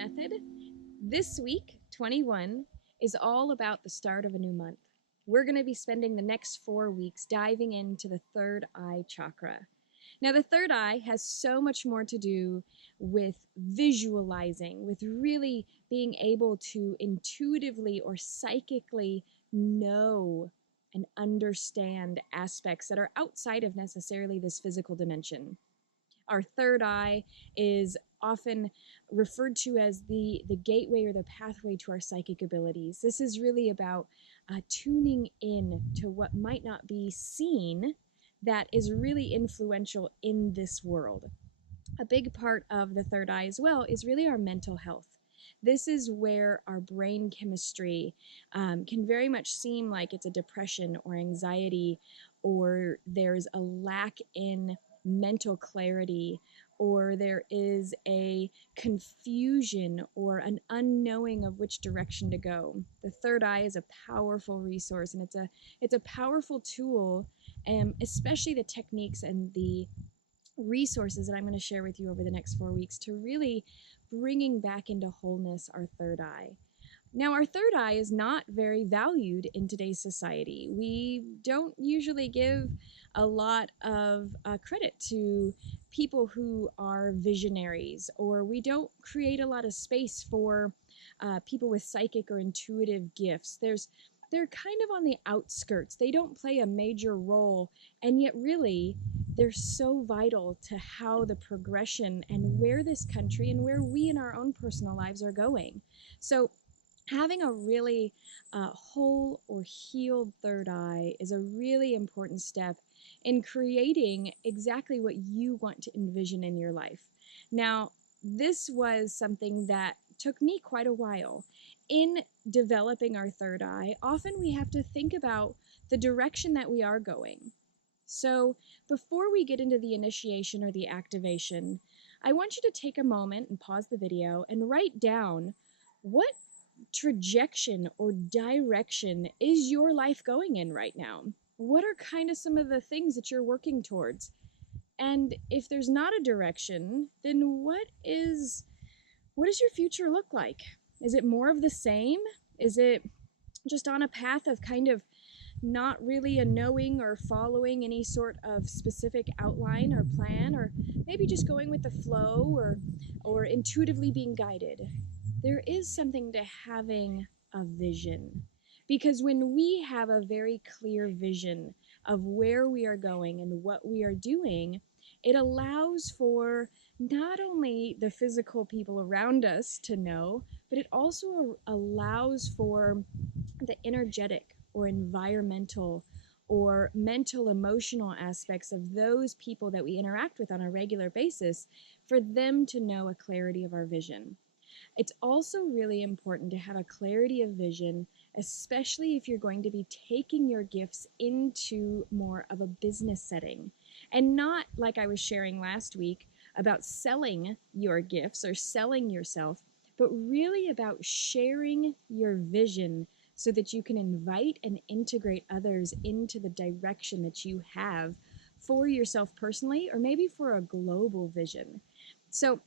method. This week, 21, is all about the start of a new month. We're going to be spending the next 4 weeks diving into the third eye chakra. Now, the third eye has so much more to do with visualizing, with really being able to intuitively or psychically know and understand aspects that are outside of necessarily this physical dimension. Our third eye is often referred to as the gateway or the pathway to our psychic abilities. This is really about tuning in to what might not be seen that is really influential in this world. A big part of the third eye as well is really our mental health. This is where our brain chemistry can very much seem like it's a depression or anxiety, or there's a lack in mental clarity, or there is a confusion or an unknowing of which direction to go. The third eye is a powerful resource, and it's a powerful tool, especially the techniques and the resources that I'm going to share with you over the next 4 weeks to really bringing back into wholeness our third eye. Now, our third eye is not very valued in today's society. We don't usually give a lot of credit to people who are visionaries, or we don't create a lot of space for people with psychic or intuitive gifts. They're kind of on the outskirts. They don't play a major role, and yet really they're so vital to how the progression and where this country and where we in our own personal lives are going. So having a really whole or healed third eye is a really important step in creating exactly what you want to envision in your life. Now, this was something that took me quite a while. In developing our third eye, often we have to think about the direction that we are going. So before we get into the initiation or the activation, I want you to take a moment and pause the video and write down what trajectory or direction is your life going in right now? What are kind of some of the things that you're working towards? And if there's not a direction, then what does your future look like? Is it more of the same? Is it just on a path of kind of not really a knowing or following any sort of specific outline or plan, or maybe just going with the flow or intuitively being guided? There is something to having a vision, because when we have a very clear vision of where we are going and what we are doing, it allows for not only the physical people around us to know, but it also allows for the energetic or environmental or mental emotional aspects of those people that we interact with on a regular basis, for them to know a clarity of our vision. It's also really important to have a clarity of vision, especially if you're going to be taking your gifts into more of a business setting. And not like I was sharing last week about selling your gifts or selling yourself, but really about sharing your vision so that you can invite and integrate others into the direction that you have for yourself personally, or maybe for a global vision. So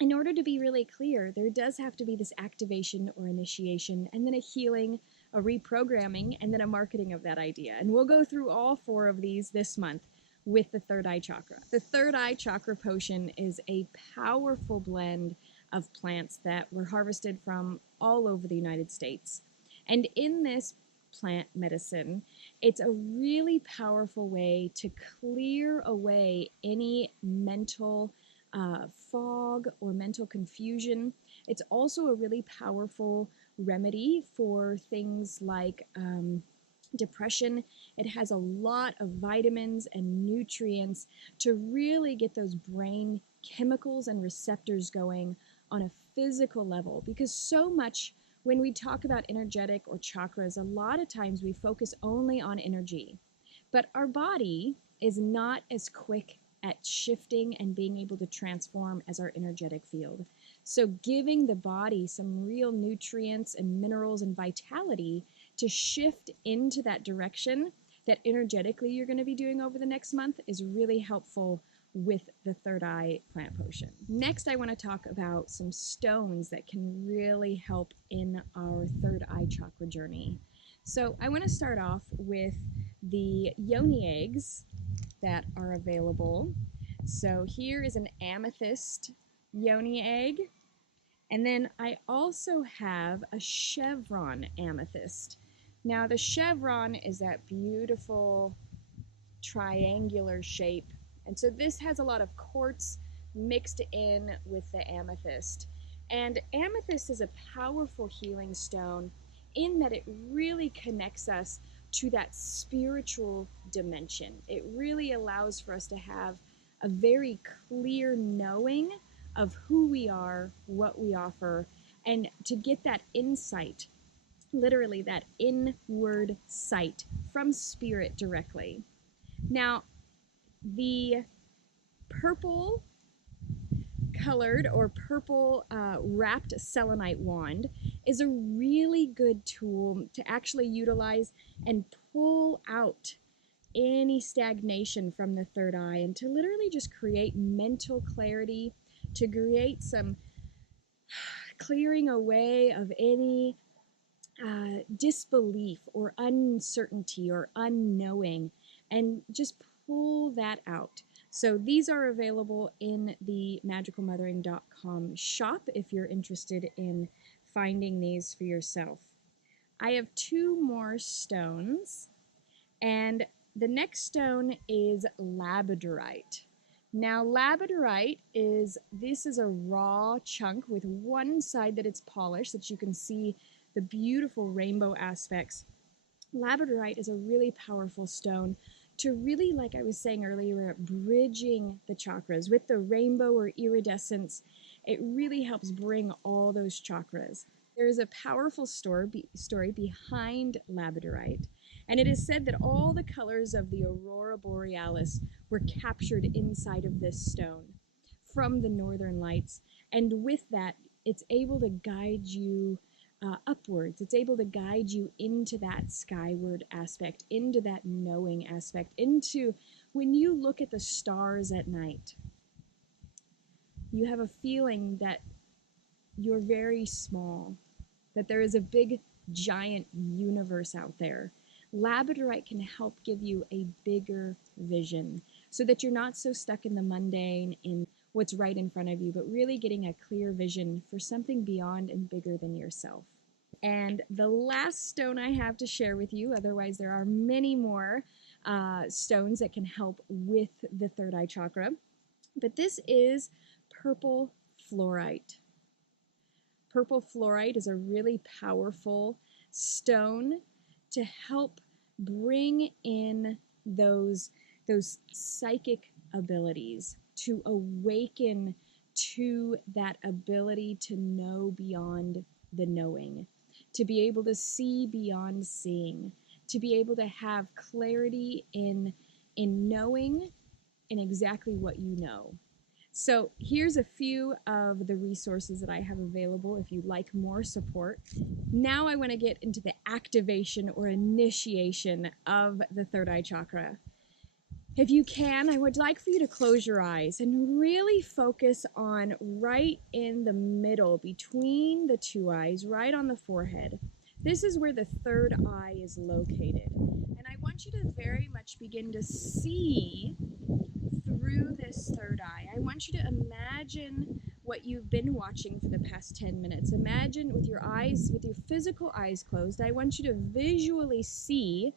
in order to be really clear, there does have to be this activation or initiation, and then a healing, a reprogramming, and then a marketing of that idea. And we'll go through all 4 of these this month with the third eye chakra. The third eye chakra potion is a powerful blend of plants that were harvested from all over the United States. And in this plant medicine, it's a really powerful way to clear away any mental fog or mental confusion. It's also a really powerful remedy for things like depression. It has a lot of vitamins and nutrients to really get those brain chemicals and receptors going on a physical level, because so much when we talk about energetic or chakras, a lot of times we focus only on energy, but our body is not as quick at shifting and being able to transform as our energetic field. So giving the body some real nutrients and minerals and vitality to shift into that direction that energetically you're going to be doing over the next month is really helpful with the third eye plant potion. Next, I want to talk about some stones that can really help in our third eye chakra journey. So I want to start off with the yoni eggs that are available. So here is an amethyst yoni egg. And then I also have a chevron amethyst. Now the chevron is that beautiful triangular shape. And so this has a lot of quartz mixed in with the amethyst. And amethyst is a powerful healing stone in that it really connects us to that spiritual dimension. It really allows for us to have a very clear knowing of who we are, what we offer, and to get that insight, literally that inward sight from spirit directly. Now, the purple colored or purple wrapped selenite wand is a really good tool to actually utilize and pull out any stagnation from the third eye and to literally just create mental clarity, to create some clearing away of any disbelief or uncertainty or unknowing, and just pull that out. So these are available in the magicalmothering.com shop if you're interested in finding these for yourself. I have two more stones, and the next stone is labradorite. Now, labradorite is a raw chunk with one side that it's polished, that you can see the beautiful rainbow aspects. Labradorite is a really powerful stone to really, like I was saying earlier, bridging the chakras. With the rainbow or iridescence, it really helps bring all those chakras. There is a powerful story behind labradorite, and it is said that all the colors of the aurora borealis were captured inside of this stone from the northern lights, and with that, it's able to guide you upwards. It's able to guide you into that skyward aspect, into that knowing aspect, into when you look at the stars at night, you have a feeling that you're very small, that there is a big, giant universe out there. Labradorite can help give you a bigger vision so that you're not so stuck in the mundane, in what's right in front of you, but really getting a clear vision for something beyond and bigger than yourself. And the last stone I have to share with you, otherwise there are many more stones that can help with the third eye chakra, but this is purple fluorite. Purple fluorite is a really powerful stone to help bring in those psychic abilities, to awaken to that ability to know beyond the knowing, to be able to see beyond seeing, to be able to have clarity in knowing in exactly what you know. So here's a few of the resources that I have available if you'd like more support. Now I want to get into the activation or initiation of the third eye chakra. If you can, I would like for you to close your eyes and really focus on right in the middle between the two eyes, right on the forehead. This is where the third eye is located. And I want you to very much begin to see through this third eye. I want you to imagine what you've been watching for the past 10 minutes. Imagine with your eyes, with your physical eyes closed, I want you to visually see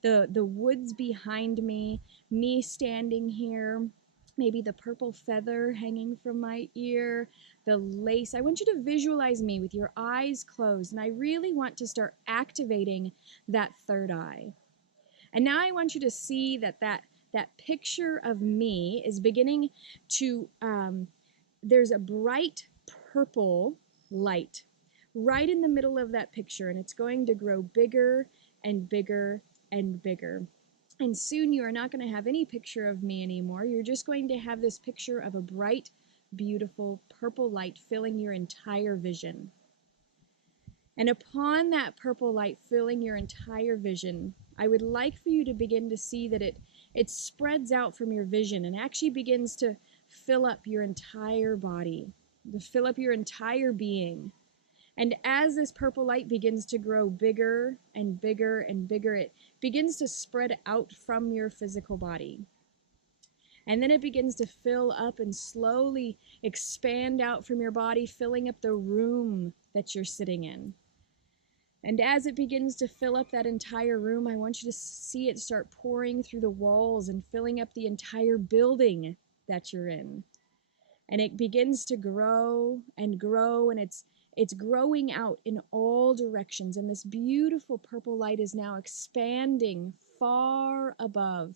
the woods behind me, me standing here, maybe the purple feather hanging from my ear, the lace. I want you to visualize me with your eyes closed, and I really want to start activating that third eye. And now I want you to see that picture of me is beginning to, there's a bright purple light right in the middle of that picture, and it's going to grow bigger and bigger and bigger. And soon you are not going to have any picture of me anymore. You're just going to have this picture of a bright, beautiful purple light filling your entire vision. And upon that purple light filling your entire vision, I would like for you to begin to see that it it spreads out from your vision and actually begins to fill up your entire body, to fill up your entire being. And as this purple light begins to grow bigger and bigger and bigger, it begins to spread out from your physical body. And then it begins to fill up and slowly expand out from your body, filling up the room that you're sitting in. And as it begins to fill up that entire room, I want you to see it start pouring through the walls and filling up the entire building that you're in. And it begins to grow and grow, and it's growing out in all directions. And this beautiful purple light is now expanding far above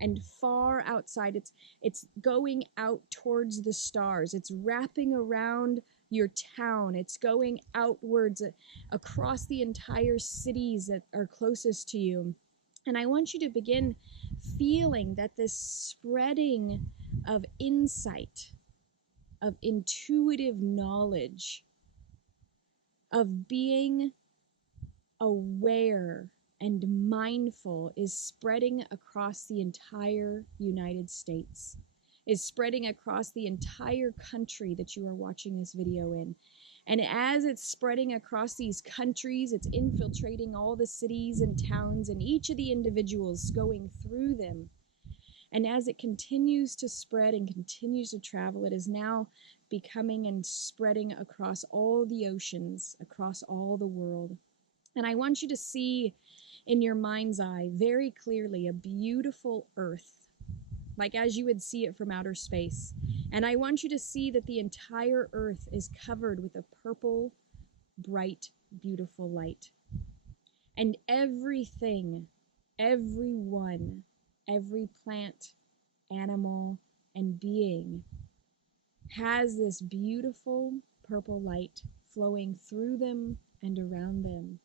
and far outside. It's going out towards the stars. It's wrapping around your town. It's going outwards across the entire cities that are closest to you. And I want you to begin feeling that this spreading of insight, of intuitive knowledge, of being aware and mindful is spreading across the entire United States, is spreading across the entire country that you are watching this video in. And as it's spreading across these countries, it's infiltrating all the cities and towns and each of the individuals going through them. And as it continues to spread and continues to travel, it is now becoming and spreading across all the oceans, across all the world. And I want you to see in your mind's eye very clearly a beautiful earth, like as you would see it from outer space. And I want you to see that the entire earth is covered with a purple, bright, beautiful light. And everything, everyone, every plant, animal, and being has this beautiful purple light flowing through them and around them,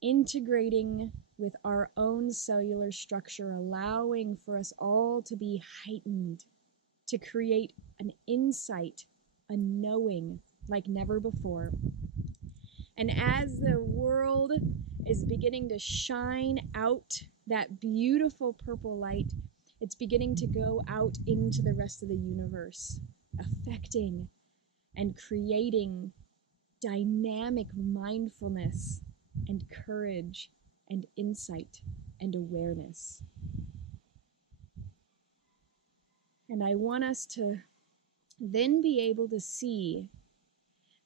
integrating with our own cellular structure, allowing for us all to be heightened, to create an insight, a knowing like never before. And as the world is beginning to shine out that beautiful purple light, it's beginning to go out into the rest of the universe, affecting and creating dynamic mindfulness and courage and insight and awareness. And I want us to then be able to see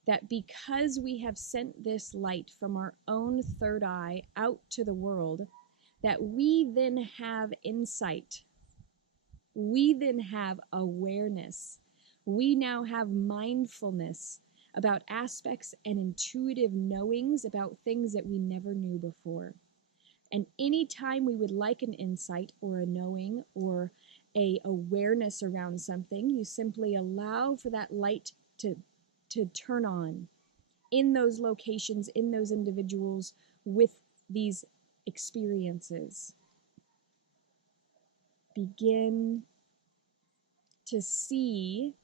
that because we have sent this light from our own third eye out to the world, that we then have insight. We then have awareness. We now have mindfulness about aspects and intuitive knowings about things that we never knew before. And anytime we would like an insight or a knowing or a awareness around something, you simply allow for that light to turn on in those locations, in those individuals with these experiences. Begin to see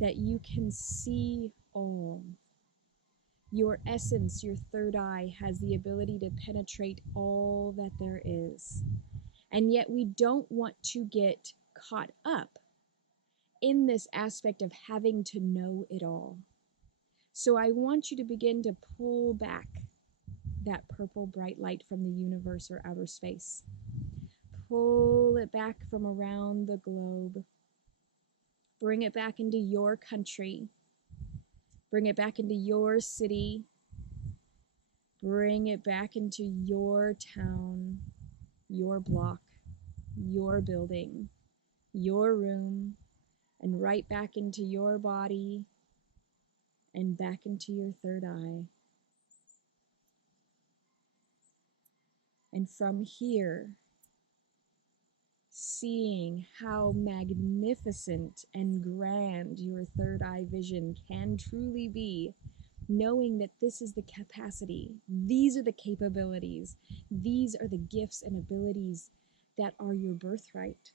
that you can see all. Your essence, your third eye, has the ability to penetrate all that there is. And yet we don't want to get caught up in this aspect of having to know it all. So I want you to begin to pull back that purple bright light from the universe or outer space. Pull it back from around the globe. Bring it back into your country. Bring it back into your city. Bring it back into your town, your block, your building, your room, and right back into your body and back into your third eye. And from here, seeing how magnificent and grand your third eye vision can truly be, knowing that this is the capacity, these are the capabilities, these are the gifts and abilities that are your birthright,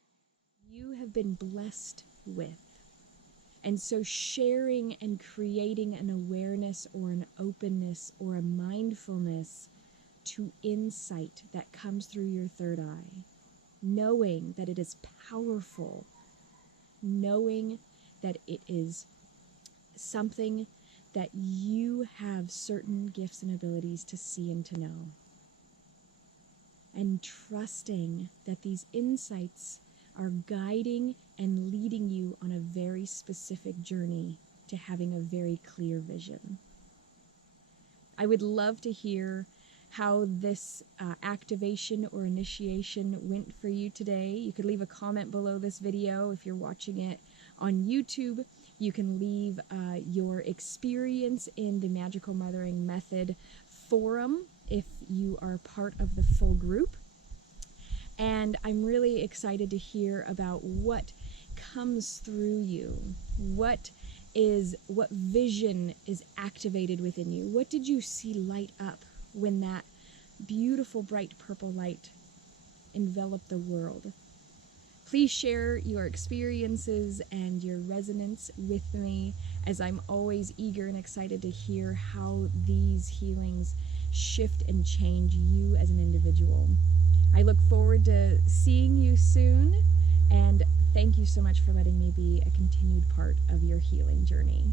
you have been blessed with. And so sharing and creating an awareness or an openness or a mindfulness to insight that comes through your third eye knowing that it is powerful, knowing that it is something that you have certain gifts and abilities to see and to know. And trusting that these insights are guiding and leading you on a very specific journey to having a very clear vision. I would love to hear how this activation or initiation went for you today. You could leave a comment below this video. If you're watching it on YouTube, you can leave your experience in the Magical Mothering Method forum if you are part of the full group. And I'm really excited to hear about what comes through you. What vision is activated within you? What did you see light up when that beautiful bright purple light enveloped the world? Please share your experiences and your resonance with me, as I'm always eager and excited to hear how these healings shift and change you as an individual. I look forward to seeing you soon, and thank you so much for letting me be a continued part of your healing journey.